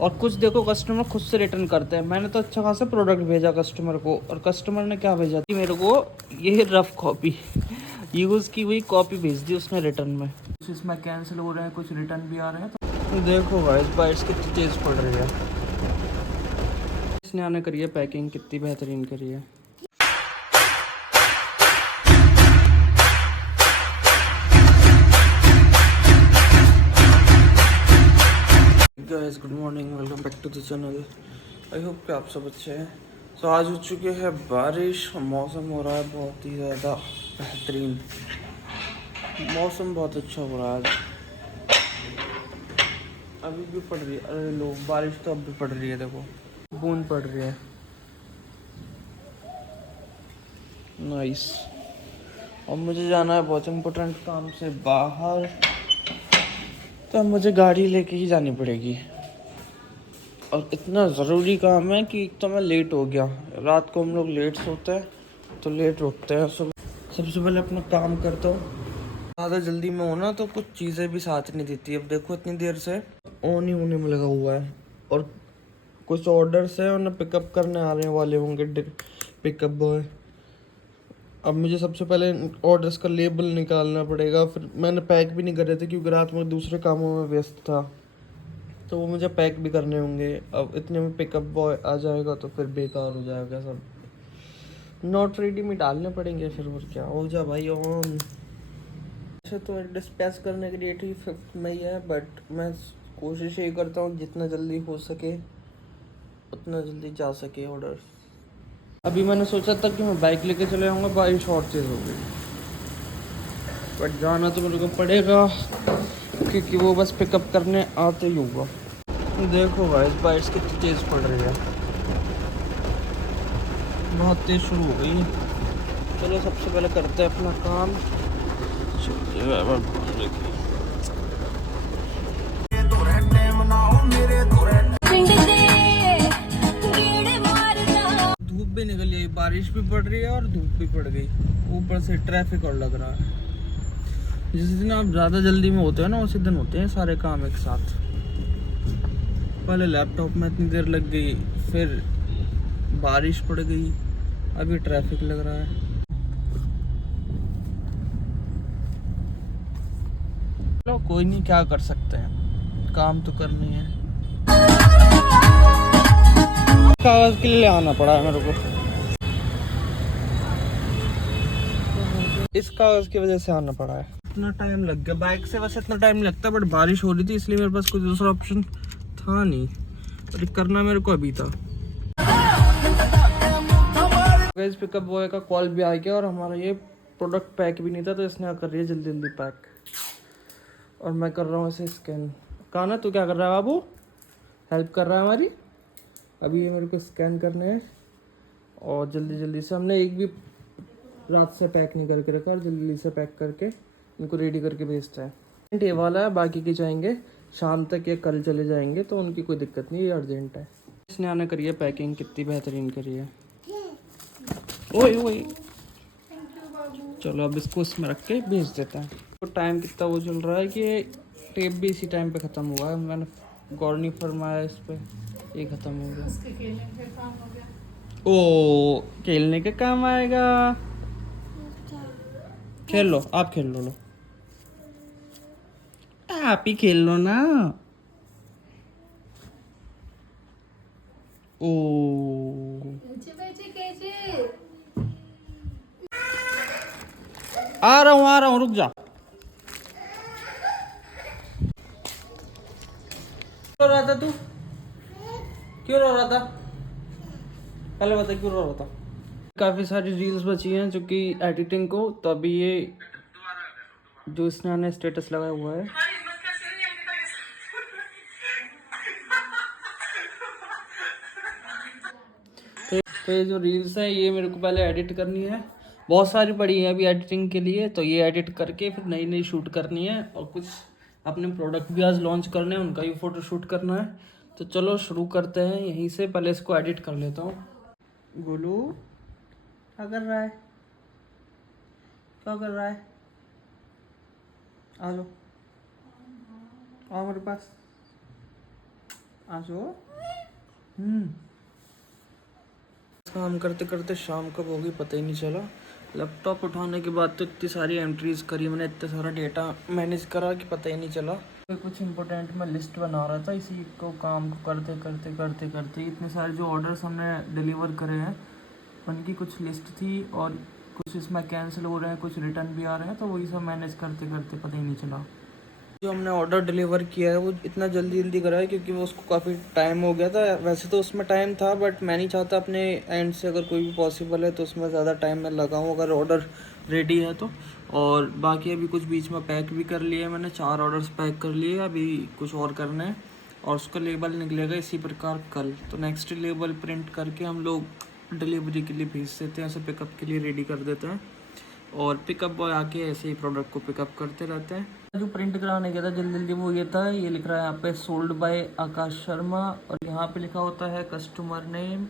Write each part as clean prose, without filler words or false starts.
और कुछ देखो कस्टमर खुद से रिटर्न करते हैं। मैंने तो अच्छा खासा प्रोडक्ट भेजा कस्टमर को, और कस्टमर ने क्या भेजा थी मेरे को, ये रफ कॉपी यूज़ की हुई कॉपी भेज दी उसने रिटर्न में। कुछ इसमें कैंसिल हो रहे हैं, कुछ रिटर्न भी आ रहे हैं। तो देखो भाई बारिश कितनी तेज़ पड़ रही है। इसने आने करी है पैकिंग, कितनी बेहतरीन करी है। Guys good morning, welcome back to the channel. I hope कि आप सब अच्छे हैं। तो आज हो चुके हैं बारिश, मौसम हो रहा है बहुत ही ज़्यादा बेहतरीन। मौसम बहुत अच्छा हो रहा है आज। अभी भी पड़ रही है, अरे लो बारिश तो अब भी पड़ रही है, देखो बूंद पड़ रही है। नाइस। और मुझे जाना है बहुत इम्पोर्टेंट काम से बाहर, तो अब मुझे गाड़ी लेके ही जानी पड़ेगी। और इतना ज़रूरी काम है कि एक तो मैं लेट हो गया। रात को हम लोग लेट सोते हैं तो लेट उठते हैं। सबसे पहले अपना काम करता हूँ। ज़्यादा जल्दी में हो ना तो कुछ चीज़ें भी साथ नहीं देती। अब देखो इतनी देर से ऑन ही होने में लगा हुआ है, और कुछ ऑर्डर्स है उन्हें पिकअप करने आने वाले होंगे पिकअप बॉय। अब मुझे सबसे पहले ऑर्डर्स का लेबल निकालना पड़ेगा। फिर मैंने पैक भी नहीं कर रहे थे क्योंकि रात में दूसरे कामों में व्यस्त था, तो वो मुझे पैक भी करने होंगे। अब इतने में पिकअप बॉय आ जाएगा तो फिर बेकार हो जाएगा सब। नॉट रेडी में डालने पड़ेंगे फिर, और क्या। हो जा भाई ऑन। अच्छा तो डिस्पैच करने की डेट ही 5 मई है, बट मैं कोशिश यही करता हूँ जितना जल्दी हो सके उतना जल्दी जा सके ऑर्डर। अभी मैंने सोचा था कि मैं बाइक लेके चले जाऊँगा, बारिश और तेज़ हो गई, बट जाना तो मेरे को पड़ेगा क्योंकि वो बस पिकअप करने आते ही होगा। देखो भाई बारिश कितनी तेज़ पड़ रही है, बहुत तेज़ शुरू हो गई। चलो सबसे पहले करते हैं अपना काम। धूप भी निकल गई, बारिश भी पड़ रही है और धूप भी पड़ गई, ऊपर से ट्रैफिक और लग रहा है। जिस दिन आप ज़्यादा जल्दी में होते हैं ना उसी दिन होते हैं सारे काम एक साथ। पहले लैपटॉप में इतनी देर लग गई, फिर बारिश पड़ गई, अभी ट्रैफिक लग रहा है। चलो कोई नहीं, क्या कर सकते हैं, काम तो करनी है। कागज के लिए आना पड़ा है मेरे को, इस कागज की वजह से आना पड़ा है। इतना टाइम लग गया, बाइक से वैसे इतना टाइम नहीं लगता, बट बारिश हो रही थी इसलिए मेरे पास कोई दूसरा ऑप्शन था नहीं, और करना मेरे को अभी था। गाइस पिकअप बॉय का कॉल भी आ गया, और हमारा ये प्रोडक्ट पैक भी नहीं था, तो इसने कर रही है जल्दी जल्दी पैक, और मैं कर रहा हूँ इसे स्कैन। कान्हा तू क्या कर रहा है बाबू, हेल्प कर रहा है हमारी। अभी ये मेरे को स्कैन करने हैं, और जल्दी जल्दी से हमने एक भी रात से पैक नहीं करके रखा, और जल्दी से पैक करके इनको रेडी करके भेजता है। ये वाला है, बाकी के जाएंगे शाम तक या कल चले जाएंगे, तो उनकी कोई दिक्कत नहीं, ये अर्जेंट है। इसने आने करी है पैकिंग, कितनी बेहतरीन करी है। ओए ओए, चलो अब इसको इसमें रख के भेज देता है। तो टाइम कितना वो चल रहा है कि टेप भी इसी टाइम पे ख़त्म हुआ है, मैंने गौर नहीं फरमाया इस पर, ये ख़त्म हो गया। ओ खेलने का काम आएगा, खेल लो आप, खेल लो, आप ही खेल लो ना। ओ आ रहा हूँ रुक जा। क्यों रो रहा था तू, क्यों रो रहा था, पहले बता क्यों रो रहा था। काफ़ी सारी रील्स बची हैं जो कि एडिटिंग को, तो अभी ये जो इसने ने स्टेटस लगाया हुआ है, तो ये जो रील्स है ये मेरे को पहले एडिट करनी है। बहुत सारी पड़ी है अभी एडिटिंग के लिए, तो ये एडिट करके फिर नई नई शूट करनी है, और कुछ अपने प्रोडक्ट भी आज लॉन्च करने हैं, उनका भी फ़ोटो शूट करना है। तो चलो शुरू करते हैं यहीं से, पहले इसको एडिट कर लेता हूँ। गोलू क्या कर रहा है, क्या कर रहा है, आ जाओ, आओ मेरे पास, आशो काम करते करते शाम कब होगी पता ही नहीं चला। लैपटॉप उठाने के बाद तो इतनी सारी एंट्रीज करी मैंने, इतना सारा डेटा मैनेज करा कि पता ही नहीं चला। तो कुछ इंपॉर्टेंट मैं लिस्ट बना रहा था, इसी को काम को करते करते करते करते इतने सारे जो ऑर्डर्स हमने डिलीवर करे हैं उनकी कुछ लिस्ट थी, और कुछ इसमें कैंसिल हो रहे हैं, कुछ रिटर्न भी आ रहे हैं, तो वही सब मैनेज करते करते पता ही नहीं चला। जो हमने ऑर्डर डिलीवर किया है वो इतना जल्दी जल्दी करा है क्योंकि वो उसको काफ़ी टाइम हो गया था। वैसे तो उसमें टाइम था बट मैं नहीं चाहता अपने एंड से अगर कोई भी पॉसिबल है तो उसमें ज़्यादा टाइम मैं लगाऊँ अगर ऑर्डर रेडी है तो। और बाकी अभी कुछ बीच में पैक भी कर लिए मैंने, 4 ऑर्डर्स पैक कर लिए, अभी कुछ और करना है और उसका लेबल निकलेगा इसी प्रकार कल। तो नेक्स्ट लेबल प्रिंट करके हम लोग डिलीवरी के लिए भेज देते हैं, ऐसे पिकअप के लिए रेडी कर देते हैं और पिकअप बॉय आके ऐसे ही प्रोडक्ट को पिकअप करते रहते हैं। जो प्रिंट कराने गया था जल्दी जल्दी वो ये था, ये लिख रहा है यहाँ पे सोल्ड बाय आकाश शर्मा और यहाँ पे लिखा होता है कस्टमर नेम,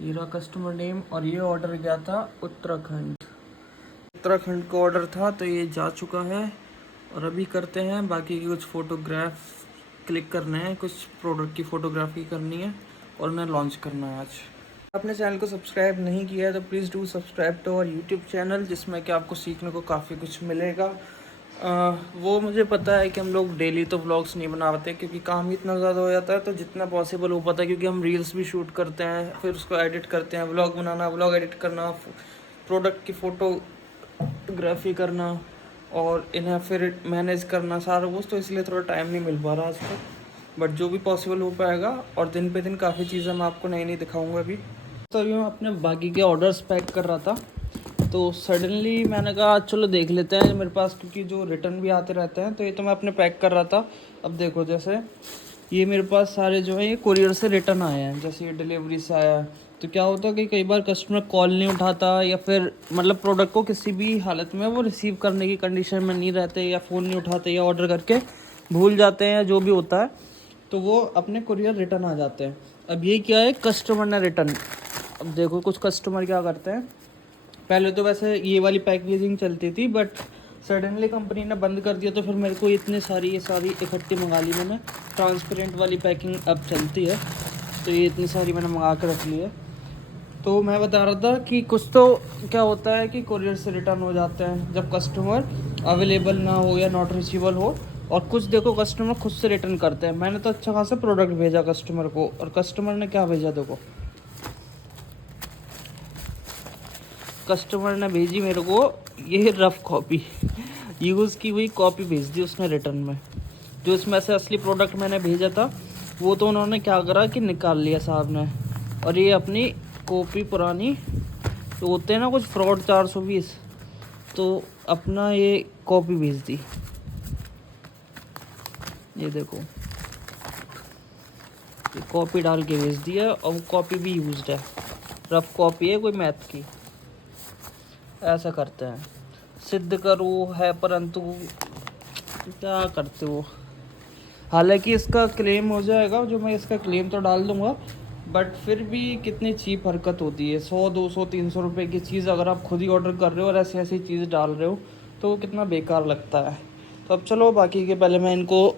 ये रहा कस्टमर नेम। और ये ऑर्डर गया था उत्तराखंड का ऑर्डर था, तो ये जा चुका है। और अभी करते हैं बाकी की कुछ फ़ोटोग्राफ क्लिक करने हैं, कुछ प्रोडक्ट की फ़ोटोग्राफी करनी है और उन्हें लॉन्च करना है आज। आपने चैनल को सब्सक्राइब नहीं किया है तो please do subscribe to our YouTube channel, जिसमें कि आपको सीखने को काफ़ी कुछ मिलेगा। वो मुझे पता है कि हम लोग डेली तो व्लॉग्स नहीं बनाते क्योंकि काम ही इतना ज़्यादा हो जाता है, तो जितना पॉसिबल हो पाता है क्योंकि हम रील्स भी शूट करते हैं, फिर उसको एडिट करते हैं, व्लॉग बनाना, व्लॉग एडिट करना, प्रोडक्ट की फ़ोटोग्राफी करना और इन्हें फिर मैनेज करना सारा कुछ, तो इसलिए थोड़ा टाइम नहीं मिल पा रहा आज तक। बट जो भी पॉसिबल हो पाएगा और दिन पे दिन काफ़ी चीज़ें मैं आपको नई नई दिखाऊँगा अभी। तो अभी मैं अपने बाकी के ऑर्डर्स पैक कर रहा था तो सडनली मैंने कहा चलो देख लेते हैं मेरे पास, क्योंकि जो रिटर्न भी आते रहते हैं, तो ये तो मैं अपने पैक कर रहा था। अब देखो जैसे ये मेरे पास सारे जो है ये कुरियर से रिटर्न आए हैं, जैसे ये डिलीवरी से आया है। तो क्या होता है कि कई बार कस्टमर कॉल नहीं उठाता या फिर मतलब प्रोडक्ट को किसी भी हालत में वो रिसीव करने की कंडीशन में नहीं रहते या फ़ोन नहीं उठाते या ऑर्डर करके भूल जाते हैं या जो भी होता है, तो वो अपने कुरियर रिटर्न आ जाते हैं। अब ये क्या है, कस्टमर ने रिटर्न। अब देखो कुछ कस्टमर क्या करते हैं, पहले तो वैसे ये वाली पैकेजिंग चलती थी बट सडनली कंपनी ने बंद कर दिया, तो फिर मेरे को इतनी सारी ये सारी इकट्ठी मंगा ली मैंने। ट्रांसपेरेंट वाली पैकिंग अब चलती है, तो ये इतनी सारी मैंने मंगा कर रख ली है। तो मैं बता रहा था कि कुछ तो क्या होता है कि कुरियर से रिटर्न हो जाते हैं जब कस्टमर अवेलेबल ना हो या नॉट रिचेबल हो, और कुछ देखो कस्टमर खुद से रिटर्न करते हैं। मैंने तो अच्छा खासा प्रोडक्ट भेजा कस्टमर को और कस्टमर ने क्या भेजा, देखो कस्टमर ने भेजी मेरे को ये रफ़ कॉपी, यूज़ की हुई कॉपी भेज दी उसने रिटर्न में। जो इसमें से असली प्रोडक्ट मैंने भेजा था वो तो उन्होंने क्या करा कि निकाल लिया साहब ने, और ये अपनी कॉपी पुरानी तो होते हैं ना कुछ फ्रॉड 420, तो अपना ये कॉपी भेज दी। ये देखो ये कॉपी डाल के भेज दिया और वो कॉपी भी यूज्ड है, रफ़ कॉपी है कोई मैथ की। ऐसा करते हैं, सिद्ध करो है परंतु क्या करते हो। हालांकि इसका क्लेम हो जाएगा, जो मैं इसका क्लेम तो डाल दूंगा, बट फिर भी कितनी चीप हरकत होती है। 100 200 300 रुपये की चीज़ अगर आप खुद ही ऑर्डर कर रहे हो और ऐसी ऐसी चीज़ डाल रहे हो तो वो कितना बेकार लगता है। तो अब चलो बाकी के पहले मैं इनको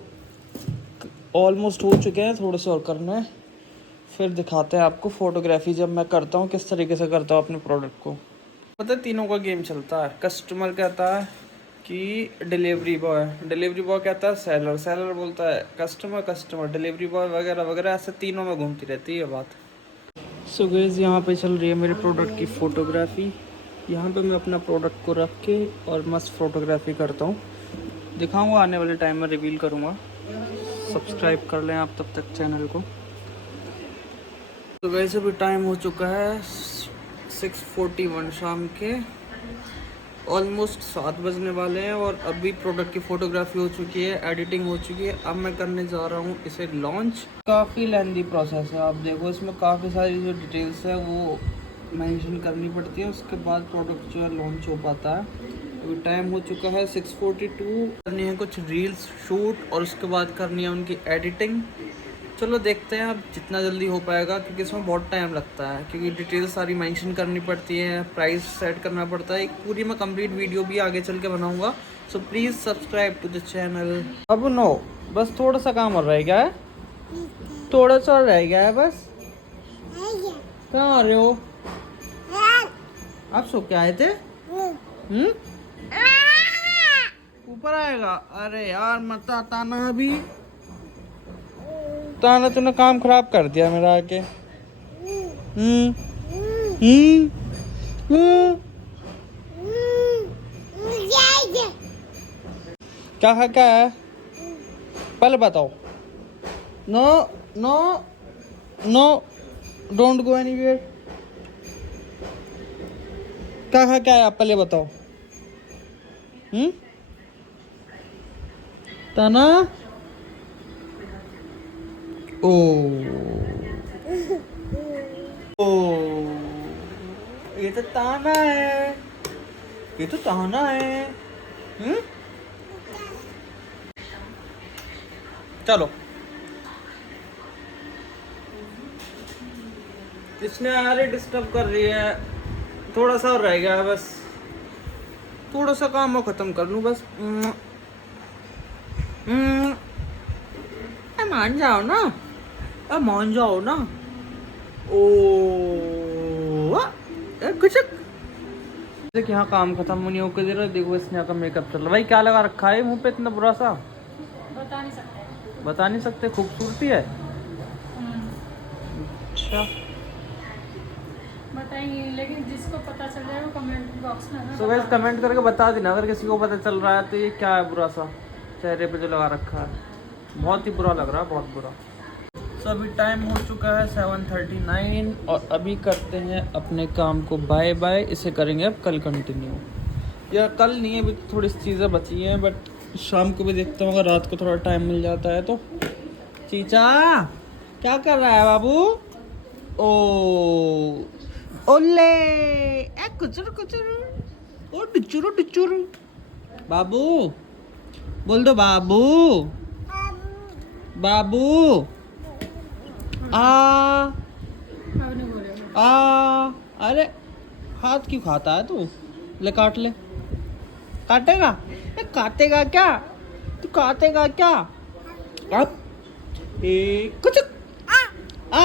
ऑलमोस्ट हो चुके हैं, थोड़े से और करना है, फिर दिखाते हैं आपको फ़ोटोग्राफी जब मैं करता हूँ किस तरीके से करता हूँ अपने प्रोडक्ट को। पता है तीनों का गेम चलता है, कस्टमर कहता है कि डिलीवरी बॉय कहता है सेलर बोलता है कस्टमर डिलीवरी बॉय वगैरह वगैरह, ऐसे तीनों में घूमती रहती है बात। सो गाइस यहाँ पे चल रही है मेरे प्रोडक्ट की फ़ोटोग्राफी। यहाँ पे मैं अपना प्रोडक्ट को रख के और मस्त फ़ोटोग्राफी करता हूँ, दिखाऊँगा आने वाले टाइम में, रिवील करूँगा। सब्सक्राइब कर लें आप तब तक चैनल को। तो गाइस अभी टाइम हो चुका है 6:41 शाम के, ऑलमोस्ट 7 बजने वाले हैं और अभी प्रोडक्ट की फ़ोटोग्राफी हो चुकी है, एडिटिंग हो चुकी है। अब मैं करने जा रहा हूँ इसे लॉन्च। काफ़ी लेंदी प्रोसेस है, आप देखो इसमें काफ़ी सारी जो डिटेल्स है वो मेंशन करनी पड़ती है, उसके बाद प्रोडक्ट जो है लॉन्च हो पाता है। अभी टाइम हो चुका है 6:42, करनी है कुछ रील्स शूट और उसके बाद करनी है उनकी एडिटिंग। चलो देखते हैं अब जितना जल्दी हो पाएगा, क्योंकि इसमें बहुत टाइम लगता है, क्योंकि डिटेल्स सारी मेंशन करनी पड़ती है, प्राइस सेट करना पड़ता है। एक पूरी मैं कंप्लीट वीडियो भी आगे चल के बनाऊंगा, so please subscribe to the channel. अब नो बस थोड़ा सा काम हो रहा है, क्या है थोड़ा सा रह गया है बस। कहाँ आ रहे हो? आप सो के आए थे? ऊपर आएगा? अरे यार मत ताना अभी। ताना तूने काम खराब कर दिया मेरा आके। क्या है पहले बताओ। No no no, don't go anywhere. क्या है आप पहले बताओ। ताना ओ ओ, ये तो ताना है, ये तो ताना है। चलो इसने यार डिस्टर्ब कर रही है। थोड़ा सा और रह गया है बस, थोड़ा सा काम मैं खत्म कर लूँ बस। मान जाओ ना, मान जाओ ना। ओ कुछ देख, यहाँ काम खत्म होने होकर दे रहा। देखो इसने का मेकअप चल रहा। भाई क्या लगा रखा है मुंह पे इतना बुरा सा? बता नहीं सकते। बता नहीं सकते, खूबसूरती है। अच्छा बताएंगे, लेकिन जिसको पता चल जाए वो कमेंट बॉक्स में तो वैसे कमेंट करके बता देना अगर किसी को पता चल रहा है तो ये क्या है बुरा सा चेहरे पे जो लगा रखा है। बहुत ही बुरा लग रहा है, बहुत बुरा। तो अभी टाइम हो चुका है 7:39 और अभी करते हैं अपने काम को बाय बाय। इसे करेंगे अब कल कंटिन्यू, या कल नहीं है, अभी थोड़ी सी चीज़ें बची हैं बट शाम को भी देखता हूँ अगर रात को थोड़ा टाइम मिल जाता है तो। चीचा क्या कर रहा है बाबू? ओ ओले ए कुचर कुचर ओ डिचुरु डिचुरु। बाबू बोल दो बाबू, बाबू आ अरे हाथ क्यों खाता है तू? ले काट ले। काटेगा? काटेगा क्या तू? काटेगा क्या? अब कुछ आ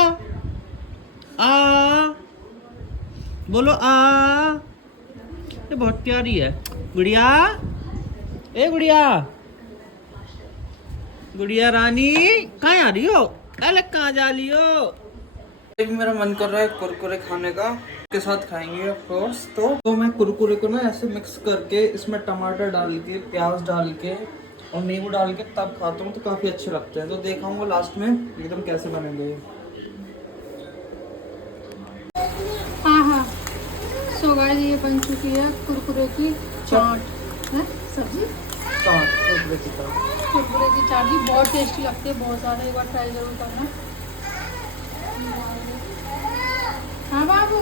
आ बोलो आ। ये बहुत प्यारी है गुड़िया। ए गुड़िया, गुड़िया रानी कहाँ आ रही हो? अलग कहाँ जा रही हो? अभी मेरा मन कर रहा है कुरकुरे खाने का, के साथ खाएंगे ऑफ कोर्स। तो मैं कुरकुरे को ना ऐसे मिक्स करके इसमें टमाटर डाल के, प्याज डाल के और नींबू डाल के तब खाता हूँ तो काफ़ी अच्छे लगते हैं। तो दिखाऊंगा लास्ट में एकदम कैसे बनेंगे। हाँ सो गाइस ये बन चुकी है कुरकुरे की चाट है, सब्जी कुरकुरे की चाट भी बहुत टेस्टी लगती है, बहुत ज़्यादा। एक बार ट्राई जरूर करना। हाँ बाबू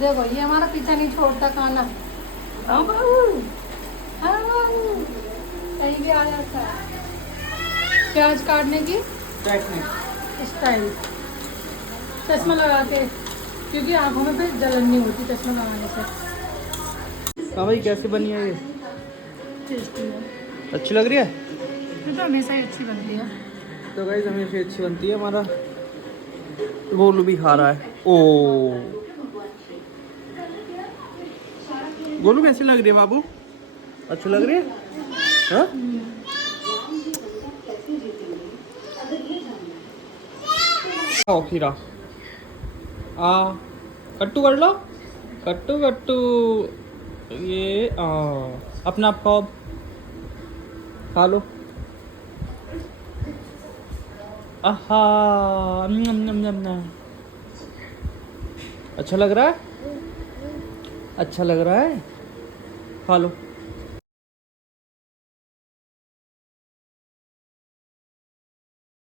देखो ये हमारा पीछा नहीं छोड़ता खाना। हाँ बाबू, हाँ बाबू कहीं भी आ जाता है। प्याज काटने की स्टाइल, चश्मा लगा के, क्योंकि आंखों में फिर जलन नहीं होती चश्मा लगाने से। हाँ भाई कैसे बनी है ये? टेस्टी है, अच्छी लग रही है? ये तो हमेशा ही अच्छी बनती है। तो गाइस हमेशा अच्छी बनती है। हमारा गोलू भी खा रहा है। ओ गोलू कैसी लग रही है बाबू? अच्छी लग रही है? हाँ? आओ खीरा आ कट्टू कर लो, कट्टू कट्टू। ये अपना आप खाओ, खा लो। आहा नम नम नम नम। अच्छा लग रहा है? अच्छा लग रहा है, खा लो।